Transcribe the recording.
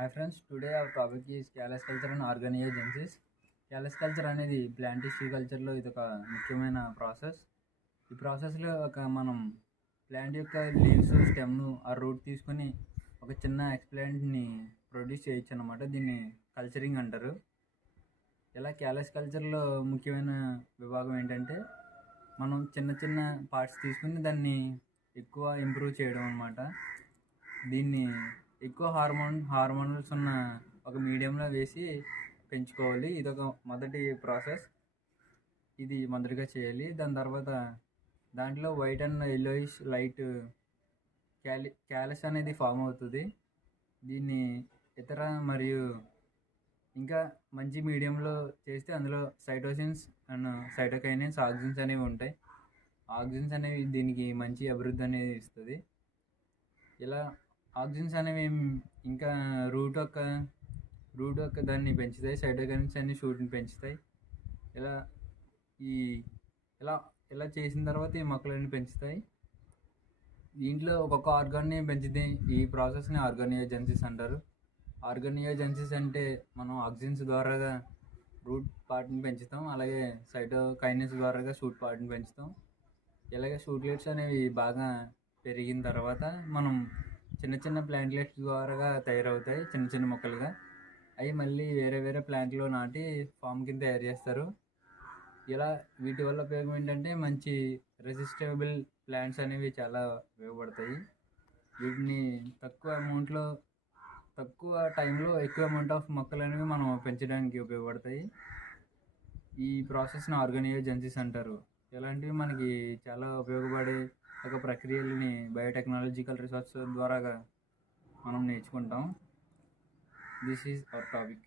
Hi friends, today our topic is callus culture and organogenesis. Callus culture అనేది plant tissue కల్చర్లో ఇది ఒక ముఖ్యమైన ప్రాసెస్. ఈ ప్రాసెస్లో మనం ప్లాంట్ యొక్క లీవ్స్, స్టెమ్ను ఆ రూట్ తీసుకొని ఒక చిన్న ఎక్స్ప్లాంట్ని ప్రొడ్యూస్ చేయొచ్చు అనమాట. దీన్ని కల్చరింగ్ అంటారు. ఇలా క్యాలస్ కల్చర్లో ముఖ్యమైన విభాగం ఏంటంటే మనం చిన్న చిన్న పార్ట్స్ తీసుకుని దాన్ని ఎక్కువ ఇంప్రూవ్ చేయడం అనమాట. దీన్ని ఎక్కువ హార్మోనల్స్ ఉన్న ఒక మీడియంలో వేసి పెంచుకోవాలి. ఇది ఒక మొదటి ప్రాసెస్. ఇది మొదటిగా చేయాలి. దాని తర్వాత దాంట్లో white and yellowish light callus అనేది ఫామ్ అవుతుంది. దీన్ని ఇతర మరియు ఇంకా మంచి మీడియంలో చేస్తే అందులో సైటోసిన్స్ అండ్ సైటోకైనిన్స్, ఆక్సిన్స్ అనేవి ఉంటాయి. ఆక్సిన్స్ అనేవి దీనికి మంచి అభివృద్ధి అనేది ఇస్తుంది. ఇలా ఆక్సిన్స్ అనేవి ఇంకా రూట్ యొక్క దాన్ని పెంచుతాయి. సైటోకైనిన్స్ అన్ని షూట్ని పెంచుతాయి. ఇలా ఇలా ఇలా చేసిన తర్వాత ఈ మొక్కలన్నీ పెంచుతాయి. దీంట్లో ఒక్కొక్క ఆర్గాన్ని పెంచితే ఈ ప్రాసెస్ని ఆర్గానియోజెన్సిస్ అంటారు. ఆర్గానియోజెన్సిస్ అంటే మనం ఆక్సిన్స్ ద్వారాగా రూట్ పార్ట్ని పెంచుతాం, అలాగే సైటోకైనిన్స్ ద్వారాగా షూట్ పార్ట్ని పెంచుతాం. ఇలాగే షూట్లెట్స్ అనేవి బాగా పెరిగిన తర్వాత మనం చిన్న చిన్న ప్లాంట్లెట్స్ ద్వారా తయారవుతాయి, చిన్న చిన్న మొక్కలుగా. అవి మళ్ళీ వేరే వేరే ప్లాంట్లో నాటి ఫామ్ కింద తయారు చేస్తారు. ఇలా వీటి వల్ల ఉపయోగం ఏంటంటే మంచి రెసిస్టబుల్ ప్లాంట్స్ అనేవి చాలా ఉపయోగపడతాయి. వీటిని తక్కువ టైంలో ఎక్కువ అమౌంట్ ఆఫ్ మొక్కలు అనేవి మనం పెంచడానికి ఉపయోగపడతాయి. ఈ ప్రాసెస్ని ఆర్గానియోజెన్సిస్ అంటారు. ఇలాంటివి మనకి చాలా ఉపయోగపడే ఒక ప్రక్రియలని బయోటెక్నాలజికల్ రీసెర్చ్ ద్వారా మనం నేర్చుకుంటాం. This is our topic.